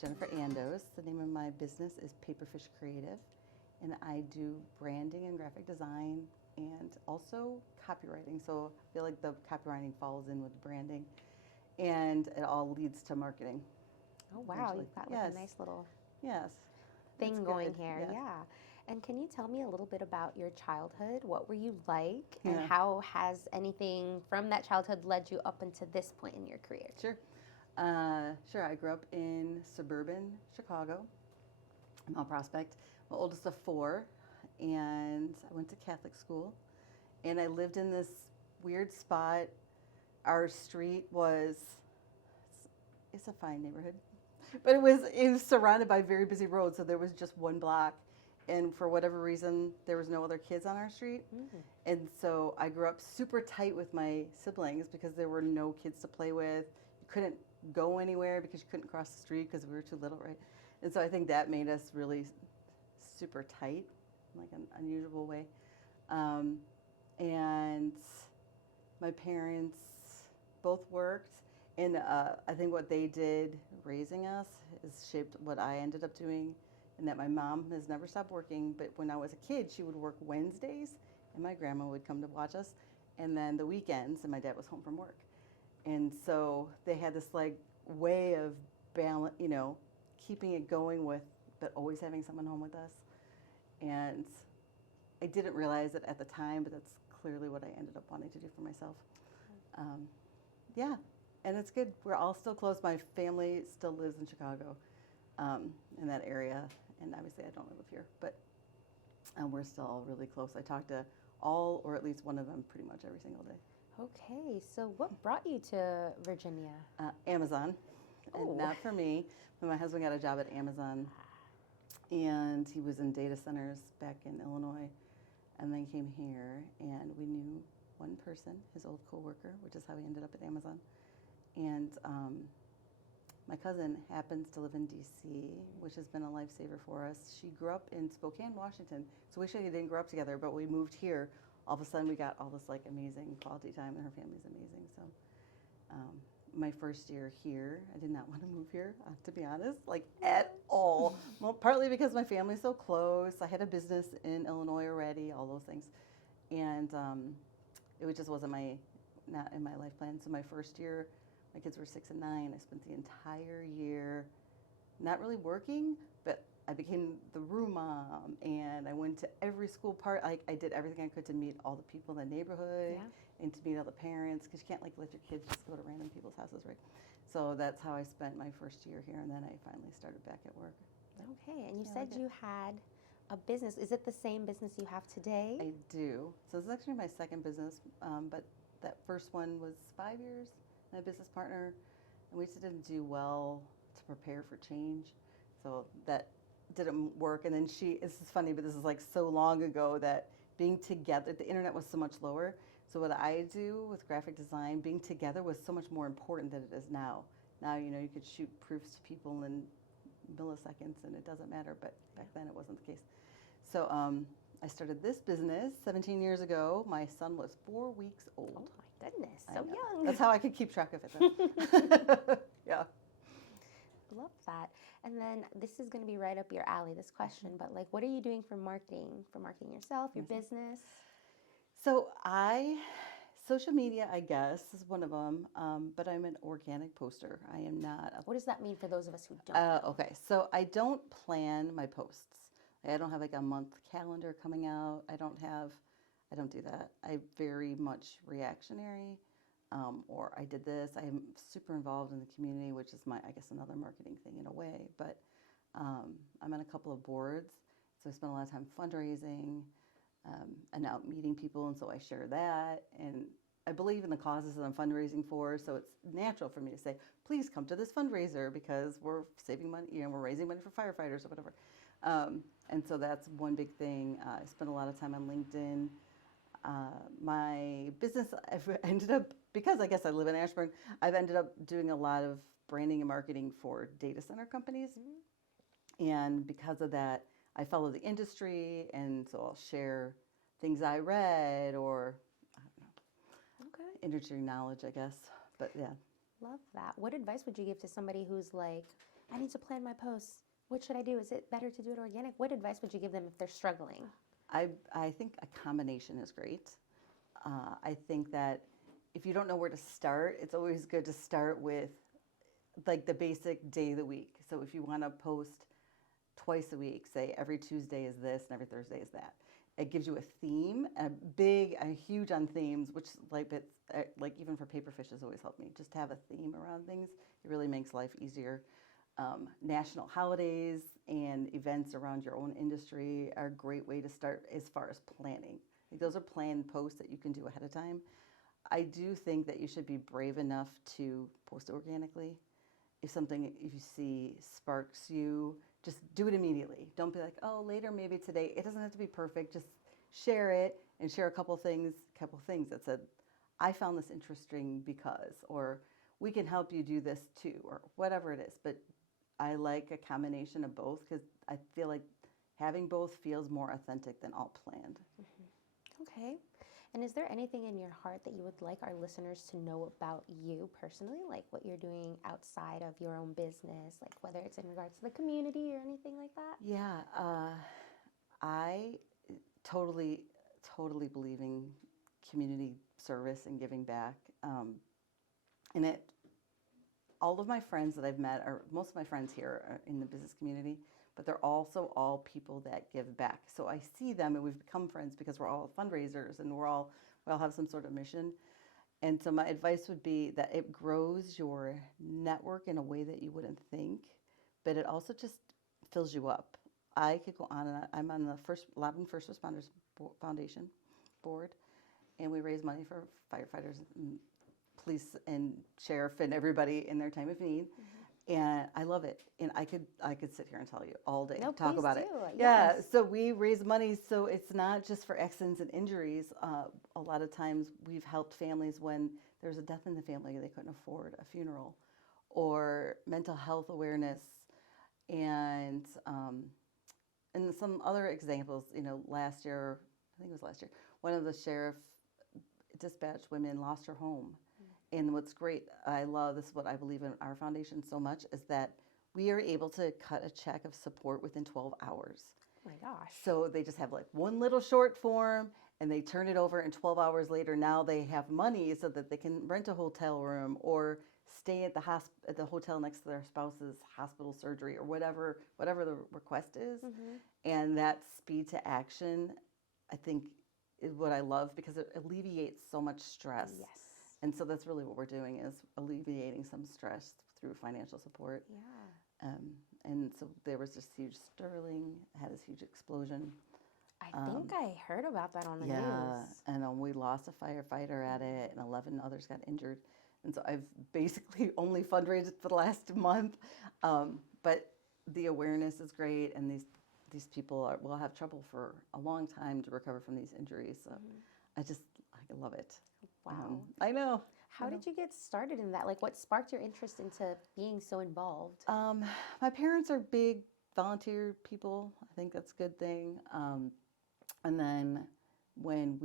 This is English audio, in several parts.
Jennifer Andos. The name of my business is Paperfish Creative, and I do branding and graphic design and also copywriting. So I feel like the copywriting falls in with the branding, and it all leads to marketing. Oh wow, Eventually. you've got like Yes. a nice little Yes. thing It's going good. here. Yes. Yeah. And can you tell me a little bit about your childhood? What were you like, and Yeah. how has anything from that childhood led you up into this point in your career? Sure. Sure. I grew up in suburban Chicago. I'm a Prospect. My oldest of four, and I went to Catholic school, and I lived in this weird spot. Our street was, it's a fine neighborhood, but it was surrounded by very busy roads, so there was just one block, and for whatever reason, there was no other kids on our street, and so I grew up super tight with my siblings because there were no kids to play with. You couldn't go anywhere because you couldn't cross the street because we were too little, right? And so I think that made us really super tight, like an unusual way. And my parents both worked, and I think what they did raising us has shaped what I ended up doing, and that my mom has never stopped working, but when I was a kid, she would work Wednesdays, and my grandma would come to watch us, and then the weekends, and my dad was home from work. And so they had this like way of balance, keeping it going with, but always having someone home with us. And I didn't realize it at the time, but that's clearly what I ended up wanting to do for myself. Yeah, and it's good. We're all still close. My family still lives in Chicago, in that area, and obviously I don't live here, but we're still all really close. I talk to all, or at least one of them, pretty much every single day. Okay, so what brought you to Virginia? Amazon, Oh. and not for me. But my husband got a job at Amazon, and he was in data centers back in Illinois, and then came here, and we knew one person, his old coworker, which is how he ended up at Amazon. And my cousin happens to live in D.C., which has been a lifesaver for us. She grew up in Spokane, Washington, so we actually didn't grow up together, but we moved here. All of a sudden, we got all this like amazing quality time, and her family's amazing. So, my first year here, I did not want to move here, to be honest, like at all. Well, partly because my family's so close. I had a business in Illinois already, all those things, and just wasn't not in my life plan. So my first year, my kids were 6 and 9. I spent the entire year not really working, but I became the room mom, and I went to every school part. I did everything I could to meet all the people in the neighborhood, and to meet all the parents, because you can't like let your kids just go to random people's houses, right? So that's how I spent my first year here, and then I finally started back at work. Okay, and you said you had a business. Is it the same business you have today? I do. So this is actually my second business, but that first one was 5 years. My business partner, and we just didn't do well to prepare for change, so that didn't work. And then this is funny, but this is like so long ago that being together, the internet was so much lower. So what I do with graphic design, being together was so much more important than it is now. Now, you could shoot proofs to people in milliseconds and it doesn't matter, but back then it wasn't the case. So I started this business 17 years ago. My son was 4 weeks old. Oh my goodness, so young. That's how I could keep track of it then. Yeah. Love that. And then this is going to be right up your alley, this question, but like, what are you doing for marketing yourself, your business? So social media, I guess, is one of them, but I'm an organic poster. I am not. What does that mean for those of us who don't know? Okay, so I don't plan my posts. I don't have like a month calendar coming out. I don't do that. I'm very much reactionary, or I did this. I am super involved in the community, which is I guess, another marketing thing in a way. But I'm on a couple of boards, so I spend a lot of time fundraising and out meeting people, and so I share that. And I believe in the causes that I'm fundraising for, so it's natural for me to say, please come to this fundraiser because we're saving money, we're raising money for firefighters or whatever. And so that's one big thing. I spend a lot of time on LinkedIn. My business, I've ended up, because I guess I live in Ashburn, I've ended up doing a lot of branding and marketing for data center companies. And because of that, I follow the industry, and so I'll share things I read, or, I don't know, industry knowledge, I guess. But yeah. Love that. What advice would you give to somebody who's like I need to plan my posts. What should I do? Is it better to do it organic? What advice would you give them if they're struggling? I think a combination is great. I think that if you don't know where to start, it's always good to start with like the basic day of the week. So if you want to post twice a week, say every Tuesday is this and every Thursday is that. It gives you a theme, I'm huge on themes, which like even for Paperfish has always helped me. Just to have a theme around things, it really makes life easier. National holidays and events around your own industry are a great way to start as far as planning. Like those are planned posts that you can do ahead of time. I do think that you should be brave enough to post organically. If you see sparks you, just do it immediately. Don't be like, oh, later, maybe today. It doesn't have to be perfect. Just share it and share a couple things that said, I found this interesting because, or we can help you do this too, or whatever it is. But I like a combination of both because I feel like having both feels more authentic than all planned. Okay. And is there anything in your heart that you would like our listeners to know about you personally, like what you're doing outside of your own business, like whether it's in regards to the community or anything like that? Yeah, I totally believe in community service and giving back. And all of my friends that I've met, or most of my friends here are in the business community, but they're also all people that give back. So I see them and we've become friends because we're all fundraisers and we all have some sort of mission. And so my advice would be that it grows your network in a way that you wouldn't think, but it also just fills you up. I could go on and on. I'm on the Loudon First Responders Foundation board, and we raise money for firefighters and police and sheriff and everybody in their time of need. And I love it. And I could sit here and tell you all day, No, talk please about do. it. Yes. Yeah, so we raise money, so it's not just for accidents and injuries. A lot of times we've helped families when there's a death in the family, they couldn't afford a funeral, or mental health awareness, and some other examples. Last year, I think it was last year, one of the sheriff dispatched women lost her home. And what's great, this is what I believe in our foundation so much, is that we are able to cut a check of support within 12 hours. Oh my gosh. So they just have like one little short form and they turn it over, and 12 hours later, now they have money so that they can rent a hotel room or stay at the hotel next to their spouse's hospital surgery or whatever the request is. And that speed to action, I think, is what I love because it alleviates so much stress. Yes. And so that's really what we're doing, is alleviating some stress through financial support. Yeah. And so there was this huge Sterling, had this huge explosion. I think I heard about that on the news. And we lost a firefighter at it, and 11 others got injured. And so I've basically only fundraised for the last month. But the awareness is great, and these people will have trouble for a long time to recover from these injuries. So I love it. Wow. I know. How did you get started in that? Like, what sparked your interest into being so involved? My parents are big volunteer people. I think that's a good thing. And then when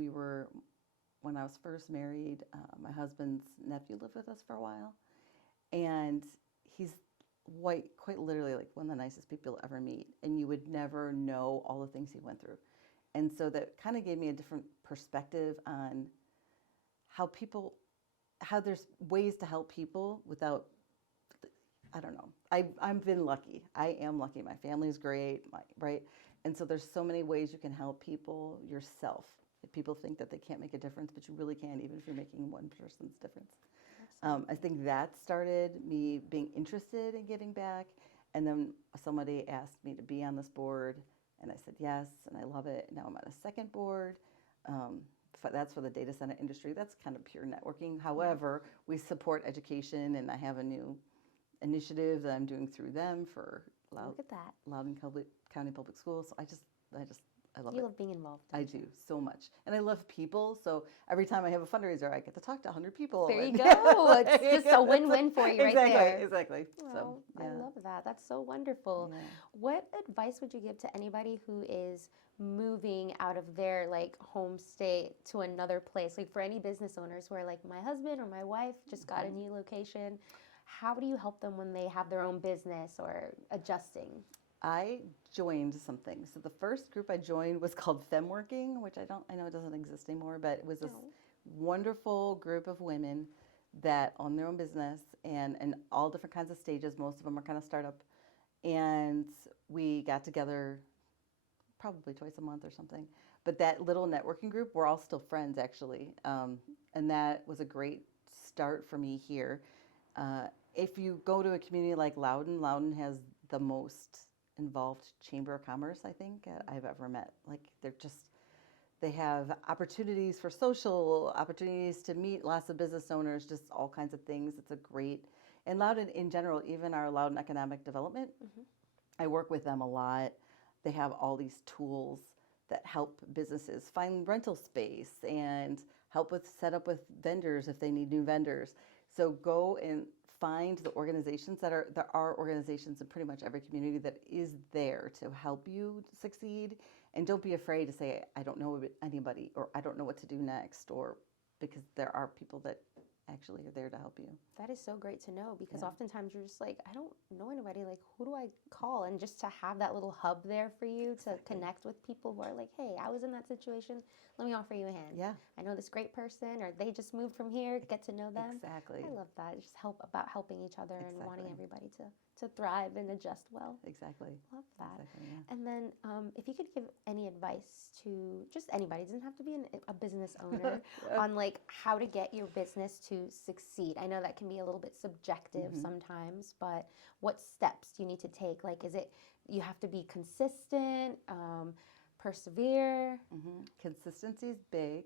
I was first married, my husband's nephew lived with us for a while. And he's quite literally like one of the nicest people you'll ever meet. And you would never know all the things he went through. And so that kind of gave me a different perspective on how there's ways to help people without, I don't know. I've been lucky. I am lucky. My family's great, right? And so there's so many ways you can help people yourself. People think that they can't make a difference, but you really can, even if you're making one person's difference. I think that started me being interested in giving back. And then somebody asked me to be on this board, and I said yes, and I love it. Now I'm on a second board. That's for the data center industry. That's kind of pure networking. However, we support education, and I have a new initiative that I'm doing through them for Look at that. Loudon County Public Schools. So I love it. You love being involved. I do so much. And I love people. So every time I have a fundraiser, I get to talk to 100 people. There you go. It's just a win-win for you right there. Exactly. Well, So, yeah. I love that. That's so wonderful. Yeah. What advice would you give to anybody who is moving out of their home state to another place? Like for any business owners who are like, my husband or my wife just got a new location. how do you help them when they have their own business or adjusting? I joined something. So the first group I joined was called Femworking, which I know it doesn't exist anymore, but it was this No. wonderful group of women that own their own business and all different kinds of stages. Most of them are kind of startup. And we got together probably twice a month or something. But that little networking group, we're all still friends actually. And that was a great start for me here. If you go to a community like Loudon, Loudon has the most involved chamber of commerce, I think, I've ever met. Like they have opportunities for social opportunities to meet lots of business owners, just all kinds of things. It's a great, and Loudon in general, even our Loudon Economic Development, I work with them a lot. They have all these tools that help businesses find rental space and help with set up with vendors if they need new vendors. So go and find the organizations there are organizations in pretty much every community that is there to help you succeed. And don't be afraid to say, I don't know anybody, or I don't know what to do next, or because there are people that actually are there to help you. That is so great to know, because Yeah. oftentimes you're just like, I don't know anybody, like who do I call? And just to have that little hub there for you to connect with people who are like, hey, I was in that situation, let me offer you a hand. Yeah. I know this great person, or they just moved from here, get to know them. Exactly. I love that. It's just about helping each other and wanting Exactly. everybody to thrive and adjust well. Exactly. Love that. Exactly, yeah. And then if you could give any advice to just anybody, it doesn't have to be a business owner, on like how to get your business to succeed. I know that can be a little bit subjective sometimes, but what steps do you need to take? Like, is it you have to be consistent, persevere? Consistency is big.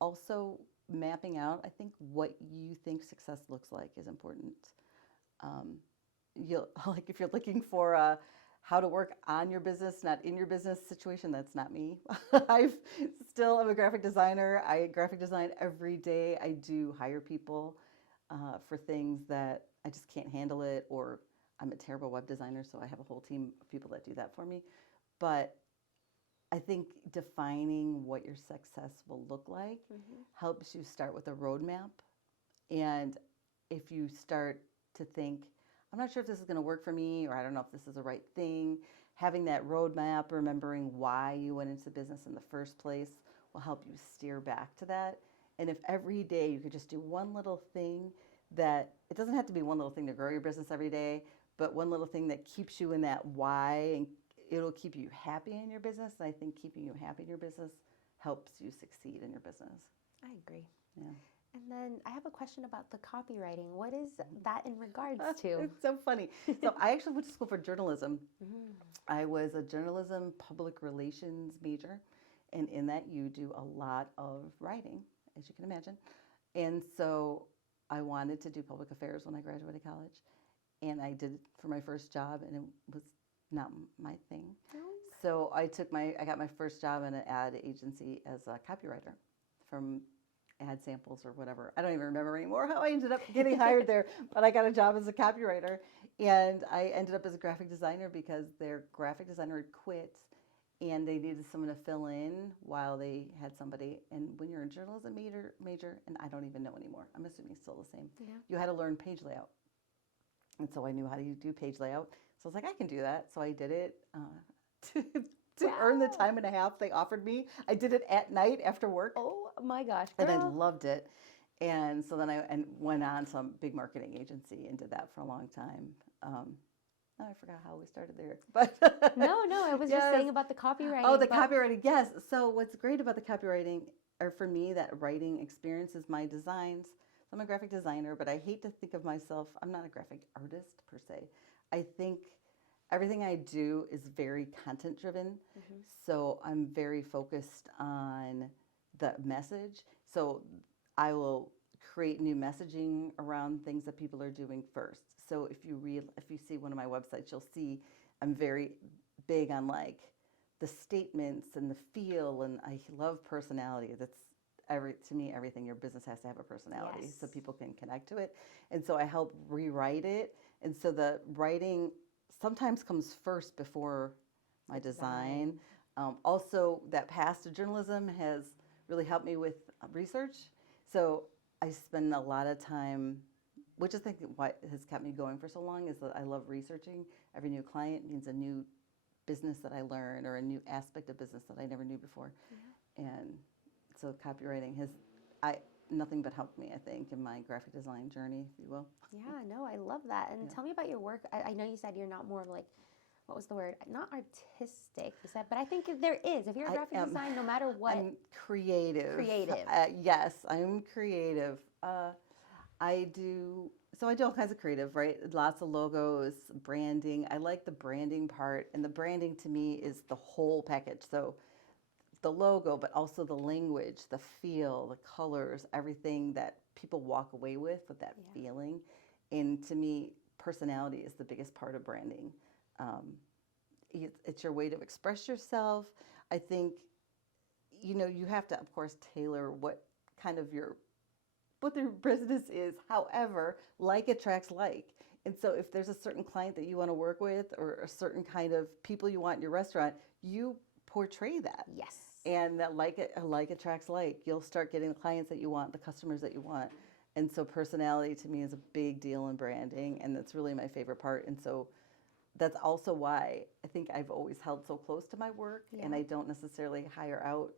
Also, mapping out, I think, what you think success looks like is important. You'll like if you're looking for how to work on your business, not in your business situation. That's not me. I'm a graphic designer. I graphic design every day. I do hire people for things that I just can't handle it, or I'm a terrible web designer, so I have a whole team of people that do that for me. But I think defining what your success will look like helps you start with a roadmap. And if you start to think, I'm not sure if this is going to work for me, or I don't know if this is the right thing, having that roadmap, remembering why you went into business in the first place, will help you steer back to that. And if every day you could just do one little thing, that it doesn't have to be one little thing to grow your business every day, but one little thing that keeps you in that why, and it'll keep you happy in your business. And I think keeping you happy in your business helps you succeed in your business. I agree. Yeah. And then I have a question about the copywriting. What is that in regards to? It's so funny. So I actually went to school for journalism. I was a journalism public relations major. And in that, you do a lot of writing, as you can imagine. And so I wanted to do public affairs when I graduated college. And I did it for my first job, and it was not my thing. So I got my first job in an ad agency as a copywriter from ad samples or whatever. I don't even remember anymore how I ended up getting hired there, but I got a job as a copywriter, and I ended up as a graphic designer because their graphic designer had quit and they needed someone to fill in while they had somebody. And when you're a journalism major, and I don't even know anymore, I'm assuming it's still the same, you had to learn page layout. And so I knew how to do page layout. So I was like, I can do that. So I did it to earn the time and a half they offered me. I did it at night after work. Oh my gosh, girl. And I loved it. And so then I went on to some big marketing agency and did that for a long time. I forgot how we started there. But No, I was just saying about the copywriting. Oh, the copywriting, yes. So what's great about the copywriting, or for me, that writing experience is my designs. So I'm a graphic designer, but I hate to think of myself, I'm not a graphic artist per se. I think everything I do is very content driven. So I'm very focused on the message. So I will create new messaging around things that people are doing first. So if you see one of my websites, you'll see I'm very big on like the statements and the feel, and I love personality. To me, everything, your business has to have a personality so people can connect to it. And so I help rewrite it. And so the writing sometimes comes first before my design. Also, that past journalism has really helped me with research. So I spend a lot of time which I think what has kept me going for so long is that I love researching. Every new client means a new business that I learn or a new aspect of business that I never knew before. And so copywriting has nothing but helped me, I think, in my graphic design journey, if you will. Yeah, no, I love that. And Yeah. tell me about your work. I know you said you're not more like, what was the word? Not artistic, you said, but I think there is. If you're a graphic design, no matter what. I'm creative. Creative. Yes, I'm creative. I do all kinds of creative, right? Lots of logos, branding. I like the branding part, and the branding to me is the whole package. So the logo, but also the language, the feel, the colors, everything that people walk away with that feeling. And to me, personality is the biggest part of branding. It's your way to express yourself. I think, you have to, of course, tailor what their business is. However, like attracts like. And so if there's a certain client that you want to work with or a certain kind of people you want in your restaurant, you portray that. Yes. And that like attracts like. You'll start getting the clients that you want, the customers that you want. And so personality to me is a big deal in branding, and that's really my favorite part. And so that's also why I think I've always held so close to my work, and I don't necessarily hire out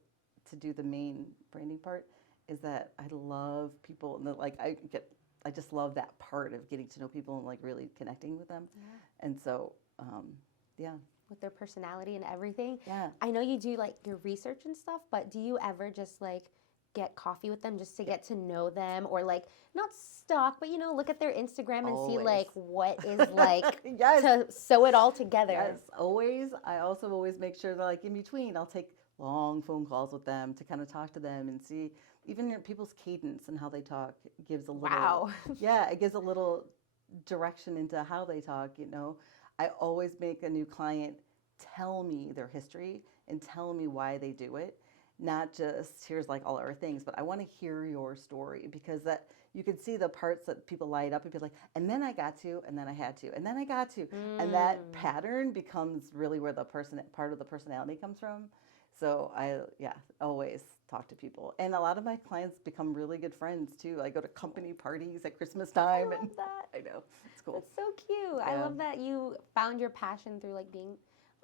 to do the main branding part, is that I love people, and I just love that part of getting to know people and like really connecting with them. Yeah. And so, with their personality and everything. Yeah. I know you do like your research and stuff, but do you ever just like get coffee with them just to get to know them, or like not stalk, but look at their Instagram and see like what is like to sew it all together? Yes, always. I also always make sure that like in between I'll take long phone calls with them to kind of talk to them and see even people's cadence and how they talk gives a little it gives a little direction into how they talk. I always make a new client tell me their history and tell me why they do it. Not just here's like all our things, but I want to hear your story, because that you can see the parts that people light up and be like, and then I got to, and then I had to, and then I got to. And that pattern becomes really where the part of the personality comes from. So I always talk to people. And a lot of my clients become really good friends too. I go to company parties at Christmas time. I love that. I know. It's cool. That's so cute. I love that you found your passion through like being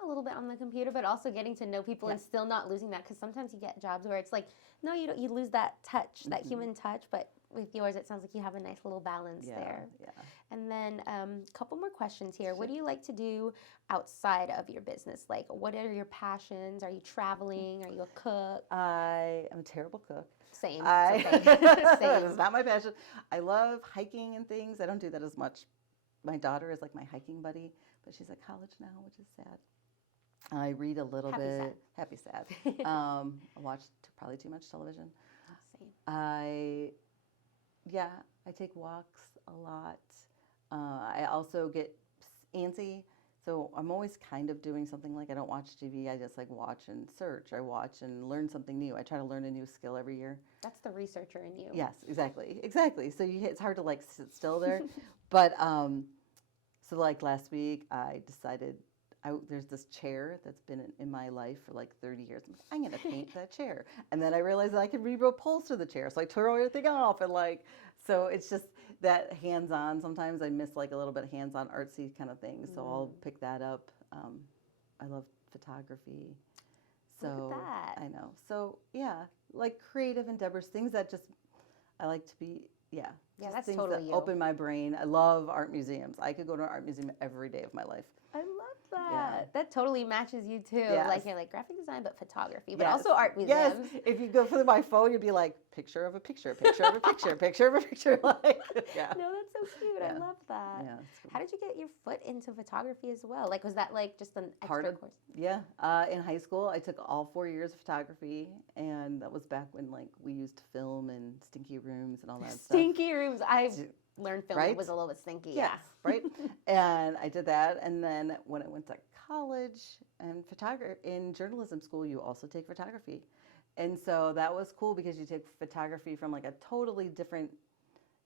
a little bit on the computer, but also getting to know people and still not losing that, because sometimes you get jobs where it's like, no, you lose that touch, that human touch, but with yours, it sounds like you have a nice little balance there. Yeah. And then a couple more questions here. Sure. What do you like to do outside of your business? Like, what are your passions? Are you traveling? Are you a cook? I am a terrible cook. Same. Same. It's not my passion. I love hiking and things. I don't do that as much. My daughter is like my hiking buddy, but she's at college now, which is sad. I read a little bit. Happy, sad. I watch probably too much television. Same. I take walks a lot. I also get antsy, so I'm always kind of doing something. Like I don't watch TV. I just like watch and search. I watch and learn something new. I try to learn a new skill every year. That's the researcher in you. Yes, exactly. So it's hard to like sit still there. But so like last week, I decided there's this chair that's been in my life for like 30 years. I'm going to paint that chair. And then I realized that I could reupholster the chair. So I tore everything off and so it's just that hands-on. Sometimes I miss like a little bit of hands-on artsy kind of thing. So I'll pick that up. I love photography. So look at that. I know. So like creative endeavors, things that just, I like to be, Yeah, that's things totally that you. open my brain. I love art museums. I could go to an art museum every day of my life. I love that. Yeah. That totally matches you too. Yes. Like you're like graphic design, but photography, but also art museums. Yes. If you go through my phone, you'd be like, picture of a picture, picture of a picture, picture of a picture. Like, No, that's so cute. I love that. Yeah, cool. How did you get your foot into photography as well? Like, was that like just an extra course? Yeah. In high school, I took all 4 years of photography, and that was back when like we used film and stinky rooms and all that stuff. Stinky rooms. I learned film. It was a little bit stinky. Yes, right. And I did that, and then when I went to college and in journalism school, you also take photography. And so that was cool because you take photography from like a totally different,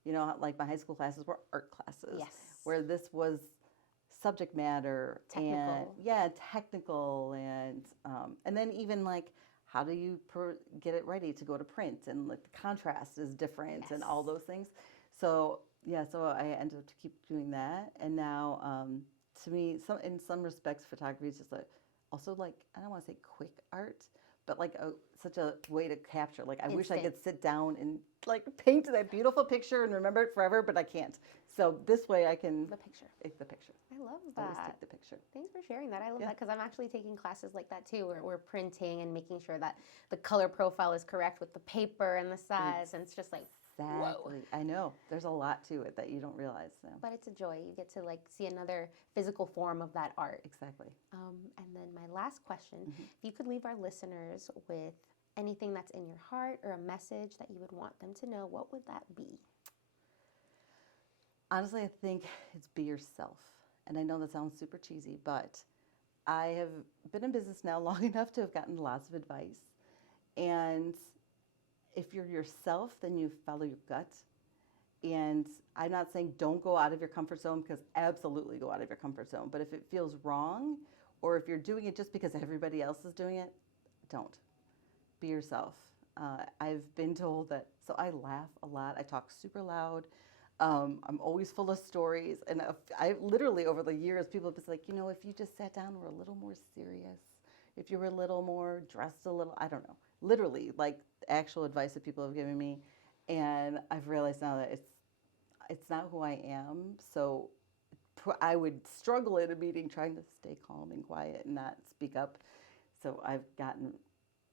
like my high school classes were art classes. Yes. Where this was subject matter. Technical. And technical. And then even like, how do you get it ready to go to print? And like the contrast is different and all those things. So yeah, so I ended up to keep doing that, and now to me, in some respects, photography is just also like I don't want to say quick art, but like such a way to capture. Like I wish I Instant. could sit down and like paint that beautiful picture and remember it forever, but I can't. So this way I can The picture. take the picture. I love Always that. take the picture. Thanks for sharing that. I love Yeah. that because I'm actually taking classes like that too, where we're printing and making sure that the color profile is correct with the paper and the size, and it's just like, whoa. Exactly. I know. There's a lot to it that you don't realize. So. But it's a joy. You get to like see another physical form of that art. Exactly. And then my last question, Mhm. if you could leave our listeners with anything that's in your heart or a message that you would want them to know, what would that be? Honestly, I think it's be yourself. And I know that sounds super cheesy, but I have been in business now long enough to have gotten lots of advice. And if you're yourself, then you follow your gut. And I'm not saying don't go out of your comfort zone, because absolutely go out of your comfort zone. But if it feels wrong, or if you're doing it just because everybody else is doing it, don't. Be yourself. I've been told that, so I laugh a lot. I talk super loud. I'm always full of stories. And I literally, over the years, people have been like, if you just sat down and were a little more serious, if you were a little more dressed a little, I don't know. Literally, like actual advice that people have given me. And I've realized now that it's not who I am. So I would struggle in a meeting trying to stay calm and quiet and not speak up. So I've gotten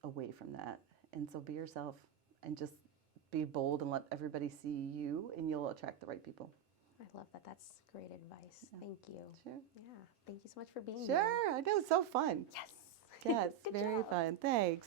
away from that. And so be yourself and just be bold and let everybody see you, and you'll attract the right people. I love that. That's great advice. Yeah. Thank you. Sure. Yeah. Thank you so much for being here. Sure. I know. It's so fun. Yes. Yes. Good Very job. fun. Thanks.